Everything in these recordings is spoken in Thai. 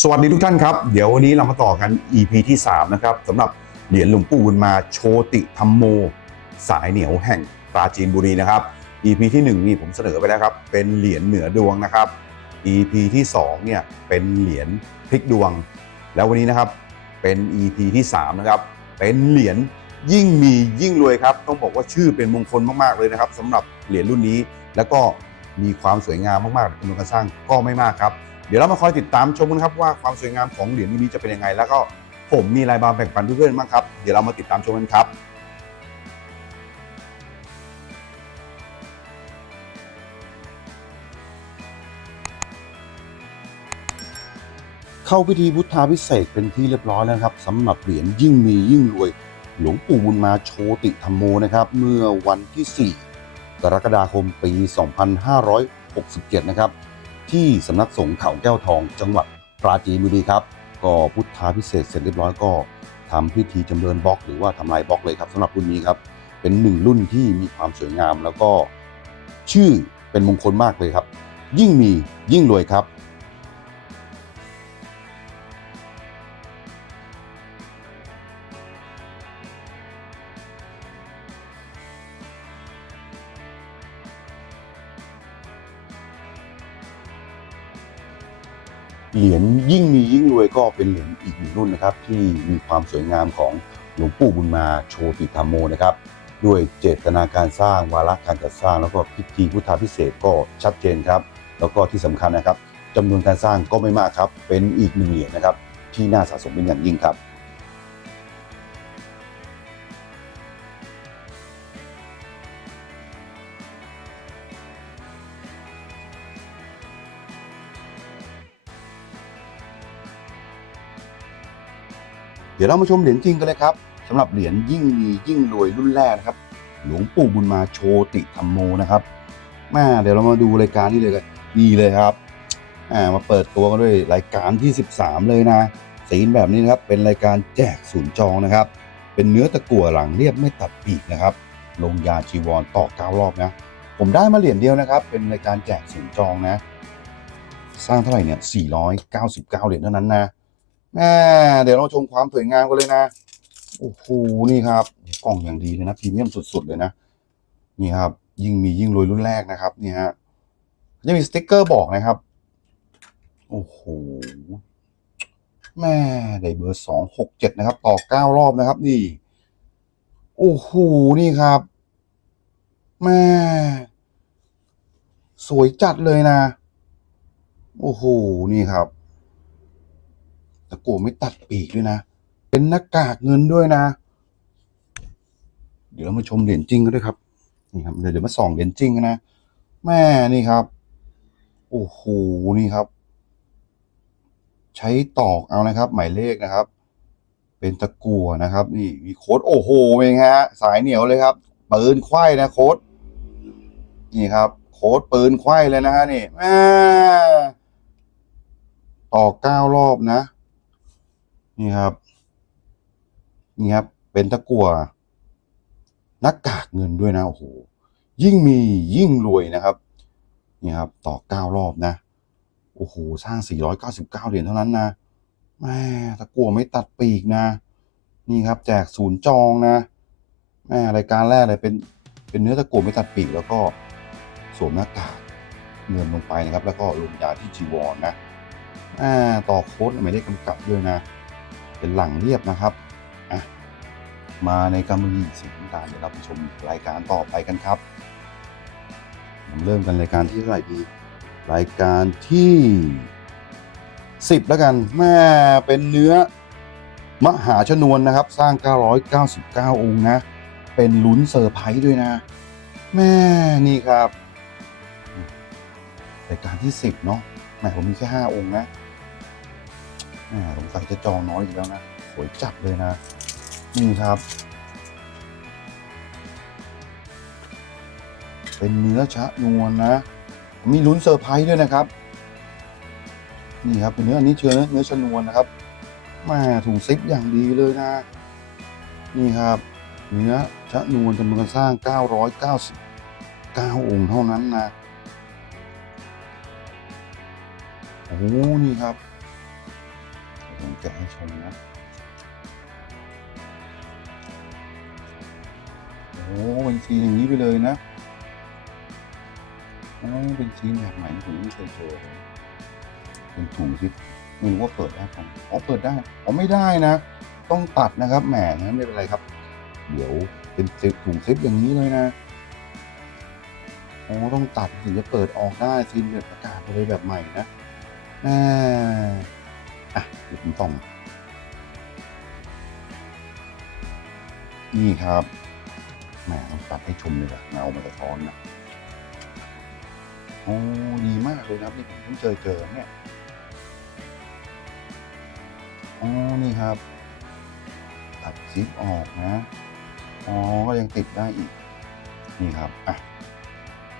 สวัสดีทุกท่านครับ เดี๋ยววันนี้เรามาต่อกัน EP ที่ 3 นะครับสำหรับเหรียญหลวงปู่บุญมาโชติธรรมโม สายเหนียวแห่งปราจีนบุรีนะครับ EP ที่ 1 นี่ผมเสนอไปแล้วครับ เป็นเหรียญเหนือดวงนะครับ EP ที่ 2 เนี่ยเป็นเหรียญพลิกดวง แล้ววันนี้นะครับเป็น EP ที่3นะครับเป็นเหรียญยิ่งมียิ่งรวยครับต้องบอกว่าชื่อเป็นมงคลมากๆเลยนะครับสำหรับเหรียญรุ่นนี้แล้วก็มีความสวยงามมากๆจำนวนการสร้างก็ไม่มากครับ เดี๋ยวเรามาคอยติดตามชมกันครับว่าความสวยงามของเหรียญนี้จะเป็นยังไง แล้วก็ผมมีอะไรบางแบ่งปันเพื่อนๆบ้างครับ เดี๋ยวเรามาติดตามชมกันครับเข้าพิธีพุทธาพิเศษเป็นที่เรียบร้อยแล้วครับสำหรับเหรียญยิ่งมียิ่งรวย หลวงปู่บุญมาโชติธรรมโมนะครับ เมื่อวันที่ 4 กรกฎาคมปี 2567 นะครับ ที่สำนักสงฆ์เขาแก้วทอง จังหวัดปราจีนบุรีครับ ก็พุทธาพิเศษเสร็จเรียบร้อยก็ทำพิธีจำเริญบล็อกหรือว่าทำลายบล็อกเลยครับสำหรับรุ่นนี้ครับ เป็นหนึ่งรุ่นที่มีความสวยงาม แล้วก็ชื่อเป็นมงคลมากเลยครับ ยิ่งมียิ่งรวยครับ เหรียญยิ่งมียิ่งรวยก็เป็นเหรียญอีกหนึ่งรุ่นนะครับ ที่มีความสวยงามของหลวงปู่บุญมาโชติธรรมโมนะครับ ด้วยเจตนาการสร้างวาระการจัดสร้างแล้วก็พิธีพุทธาพิเศษกก็ชัดเจนครับ แล้วก็ที่สำคัญนะครับจำนวนการสร้างก็ไม่มากครับ เป็นอีกหนึ่งเหรียญนะครับ ที่น่าสะสมเป็นอย่างยิ่งครับ เดี๋ยวเรามาชมเหรียญจริงกันเลยครับสำหรับเหรียญยิ่งมียิ่งรวยรุ่นแรกนะครับ หลวงปู่บุญมาโชติธรรมโมนะครับแม่เดี๋ยวเรามาดูรายการนี้เลยกันนี่เลยครับอ่ามาเปิดตัวกันด้วยรายการที่ 13 เลยนะสีนแบบนี้นะครับเป็นรายการแจกศูนย์จองนะครับ เป็นเนื้อตะกั่วหลังเรียบไม่ตัดปีกนะครับ ลงยาจีวรต่อเก้ารอบนะ ผมได้มาเหรียญเดียวนะครับ เป็นรายการแจกศูนย์จองนะ สร้างเท่าไหร่เนี่ย499 เหรียญเท่านั้นนะ แม่เดี๋ยวเราชมความสวยงามกันเลยนะ โอ้โห นี่ครับ กล่องอย่างดีเลยนะพรีเมียมสุดๆเลยนะ นี่ครับ ยิ่งมียิ่งรวยรุ่นแรกนะครับ นี่ฮะ จะมีสติ๊กเกอร์บอกนะครับ โอ้โห แม่ได้เบอร์สองหกเจ็ดนะครับ ต่อเก้ารอบนะครับ นี่ โอ้โห นี่ครับ แม่สวยจัดเลยนะ โอ้โห นี่ครับ ตะกั่วไม่ตัดปีกด้วยนะ เป็นหน้ากากเงินด้วยนะ เดี๋ยวเรามาชมเหรียญจริงกันด้วยครับ นี่ครับ เดี๋ยวมาส่องเหรียญจริงกันนะ แม่นี่ครับ โอ้โห นี่ครับ ใช้ตอกเอานะครับ หมายเลขนะครับ เป็นตะกัวนะครับ นี่มีโค้ดโอ้โหเองฮะ สายเหนียวเลยครับปืนไขว้นะโค้ดนี่ครับ โค้ดปืนไขว้เลยนะฮะนี่แม่ต่อเก้ารอบนะ นี่ครับ นี่ครับ เป็นตะกั่วหน้ากากเงินด้วยนะโอ้โหยิ่งมียิ่งรวยนะครับนี่ครับ ต่อเก้ารอบนะ โอ้โหสร้าง 499 เหรียญเท่านั้นนะแม่ตะกั่วไม่ตัดปีกนะ นี่ครับ แจกศูนย์จองนะแม่รายการแรกเลยเป็นเป็นเนื้อตะกั่วไม่ตัดปีกแล้วก็สวมหน้ากากเงินลงไปนะครับ แล้วก็ลงยาที่จีวรนะอ่ต่อโค้ดไม่ได้กำกับด้วยนะ เป็นหลังเรียบนะครับอะมาในกำมะหยี่สีน้ำตาลเดี๋ยวเราไปชมรายการต่อไปกันครับเริ่มกันรายการที่เท่าไหร่ดีรายการที่ 10 แล้วกันแม่เป็นเนื้อ มหาชนวนนะครับ สร้าง 999 องค์นะ เป็นลุ้นเซอร์ไพรส์ด้วยนะ แม่นี่ครับรายการที่ 10 เนาะแม่ผมมีแค่ 5 องค์นะ สงสัยจะจองน้อยอีกแล้วนะ สวยจัดเลยนะ นี่ครับ เป็นเนื้อชะนวลนะ มีลุ้นเซอร์ไพรส์ด้วยนะครับ นี่ครับเป็นเนื้ออันนี้เชื้อเนื้อชะนวนนะครับแมาถุงซิปอย่างดีเลยนะ นี่ครับเนื้อชะนวนจำนวนการสร้าง 999 องค์เท่านั้นนะ โอ้โหนี่ครับ ผมแกะให้ชมนะ โอ้เป็นซีนอย่างนี้ไปเลยนะโอ้เป็นซีนแบบใหม่ผมไม่เคยเจอเป็นถุงซิปไม่รู้ว่าเปิดได้ไหมอ๋อเปิดได้อ๋อไม่ได้นะ ต้องตัดนะครับแหมนะไม่เป็นไรครับ เดี๋ยวเป็นซิปถุงซิปอย่างนี้เลยนะโอ้ต้องตัดถึงจะเปิดออกได้ซีนแบบประกาศไปเลยแบบใหม่นะอ่า อะเดี๋ยวผมต้องนี่ครับแหมต้องตัดให้ชมเลยอะเงามันสะท้อนนะโอ้ดีมากเลยนะครับนี่ผมเพิ่งเจอเจอเนี่ยอ๋อนี่ครับ ตัดซิปออกนะอ๋อก็ยังติดได้อีก นี่ครับอะ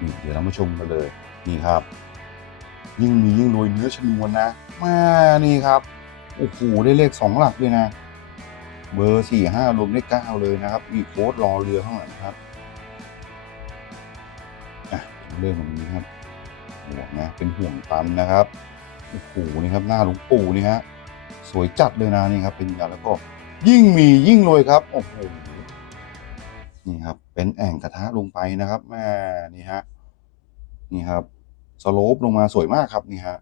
นี่เดี๋ยวเรามาชมกันเลย นี่ครับ ยิ่งมียิ่งรวยเนื้อชนวนนะ มานี่ครับโอ้โหได้เลขสองหลักเลยนะ เบอร์สี่ห้ารวมได้เก้าเลยนะครับ มีโค้ดรอเรือข้างหลังครับอะเรื่องตรงนี้ครับห่วงนะเป็นห่วงตันนะครับโอ้โหนี่ครับหน้าหลวงปู่นี่ฮะสวยจัดเลยนะนี่ครับ เป็นอย่างแล้วก็ ยิ่งมียิ่งรวยครับโอ้โหนี่ครับ เป็นแอ่งกระทะลงไปนะครับแม่นี่ฮะนี่ครับสโลปลงมาสวยมากครับนี่ฮะ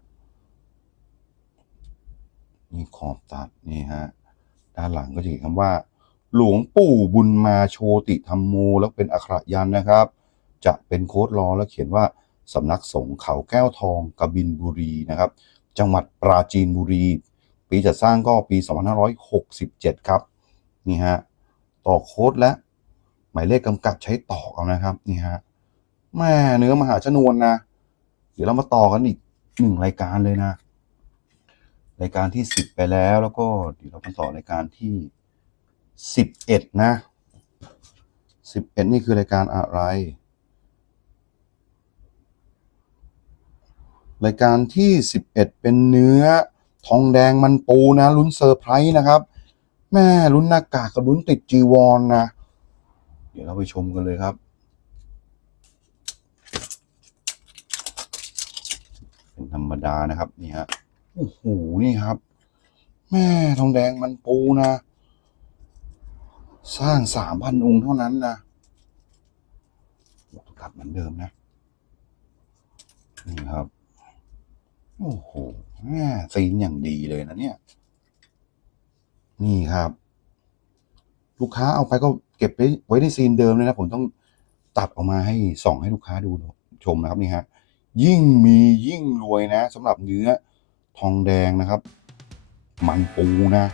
นี่ขอบตัดนี่ฮะด้านหลังก็จะเขียนคำว่า หลวงปู่บุญมาโชติธรรมโมแล้วเป็นอักขระยันนะครับ จะเป็นโค้ดรอแล้วเขียนว่าสำนักสงฆ์เขาแก้วทองกบินบุรีนะครับ จังหวัดปราจีนบุรี ปีจัดสร้างก็ปี 2567 ครับนี่ฮะต่อโค้ดและ หมายเลขกำกับใช้ต่อเอานะครับนี่ฮะแม่เนื้อมหาชนวนนะ เดี๋ยวเรามาต่อกันอีกหนึ่งรายการเลยนะ รายการที่สิบไปแล้วแล้วก็เดี๋ยวเรามาต่อรายการที่สิบเอ็ดนะสิบเอ็ดนี่คือรายการอะไร รายการที่สิบเอ็ดเป็นเนื้อทองแดงมันปูนะลุ้นเซอร์ไพรส์นะครับ แม่ลุ้นหน้ากากกับลุ้นติดจีวรนนะ เดี๋ยวเราไปชมกันเลยครับเป็นธรรมดานะครับ นี่ฮะ โอ้โหนี่ครับ แม่ทองแดงมันปูนะ สร้างสามพันองค์เท่านั้นนะกลับเหมือนเดิมนะ นี่ครับ โอ้โหแม่ซีนอย่างดีเลยนะเนี่ย นี่ครับ ลูกค้าเอาไปก็เก็บไว้ไว้ในซีนเดิมเลยนะผมต้องตัดออกมาให้ส่องให้ลูกค้าดูชมนะครับนี่ฮะยิ่งมียิ่งรวยนะสำหรับเนื้อ ทองแดงนะครับ มันปูนะ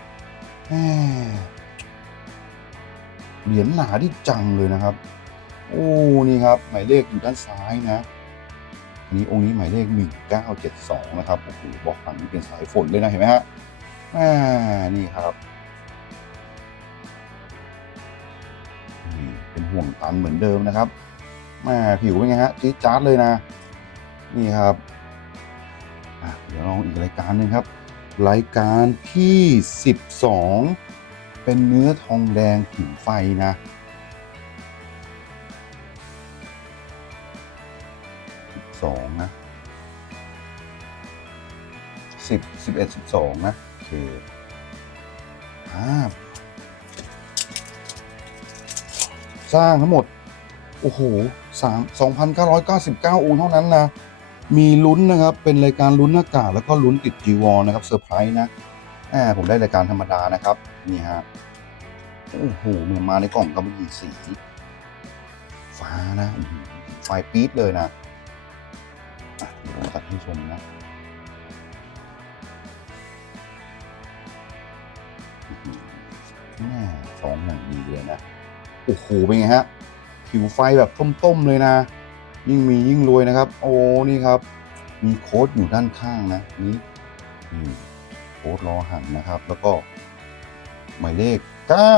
เหรียญหนาที่จังเลยนะครับ โอ้นี่ครับ หมายเลขอยู่ด้านซ้ายนะอันนี้องค์นี้หมายเลขหนึ่งเก้าเจ็ดสองนะครับโอ้โหบอกฝังนี้เป็นสายฝนเลยนะเห็นไหมฮะอ่านี่ครับนี่เป็นห่วงตันเหมือนเดิมนะครับแม่ผิวเป็นไงฮะจี๊ดจ๊าดเลยนะ นี่ครับ ดี๋ยวลองอีกรายการหนึ่งครับ รายการที่ 12 เป็นเนื้อทองแดงผิวไฟนะ12นะ10 11 12นะโอเคอ่าสร้างทั้งหมด โอ้โหสามสองพันเก้าร้อยเก้าสิบเก้าองค์เท่านั้นนะ มีลุ้นนะครับเป็นรายการลุ้นหน้ากากแล้วก็ลุ้นติดจีวรนะครับเซอร์ไพรส์นะแหมผมได้รายการธรรมดานะครับนี่ฮะโอ้โหเหมือนมาในกล่องกำมะหยี่สีฟ้านะไฟปี๊ดเลยนะเดี๋ยวตัดให้ชมนะอื้อหือแม่สองอย่างดีเลยนะโอ้โหเป็นไงฮะผิวไฟแบบต้มๆเลยนะ ยิ่งมียิ่งรวยนะครับ โอ้นี่ครับ มีโค้ดอยู่ด้านข้างนะนี่มีโค้ดรอหันนะครับ แล้วก็ หมายเลข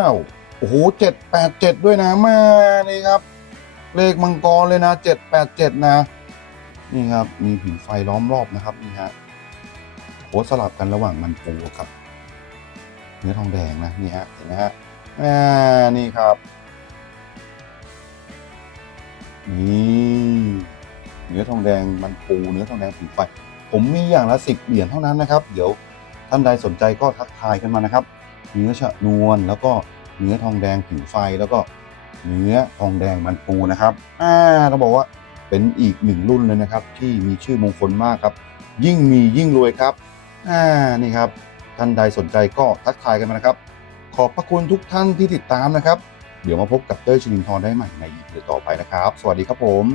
9 โอ้โห787 ด้วยนะม่นี่ครับ เลขมังกรเลยนะ 787 นะ นี่ครับมีผิวไฟล้อมรอบนะครับนี่ฮะโค้ดสลับกันระหว่างมันปูกับ เนื้อทองแดงนะนี่ฮะเห็นไหมฮะอ่านี่ครับ นี่เนื้อทองแดงมันปูเนื้อทองแดงผิวไฟ ผมมีอย่างละสิบเหรียญเท่านั้นนะครับ เดี๋ยวท่านใดสนใจก็ทักทายกันมานะครับ เนื้อชะนวลแล้วก็เนื้อทองแดงผิวไฟแล้วก็เนื้อทองแดงมันปูนะครับอ่าเราบอกว่าเป็นอีกหนึ่งรุ่นเลยนะครับ ที่มีชื่อมงคลมากครับ ยิ่งมียิ่งรวยครับอ่านี่ครับท่านใดสนใจก็ทักทายกันมานะครับ ขอบพระคุณทุกท่านที่ติดตามนะครับ เดี๋ยวมาพบกับเต้ยชินินทร์ได้ใหม่ใน EP ต่อไปนะครับ สวัสดีครับผม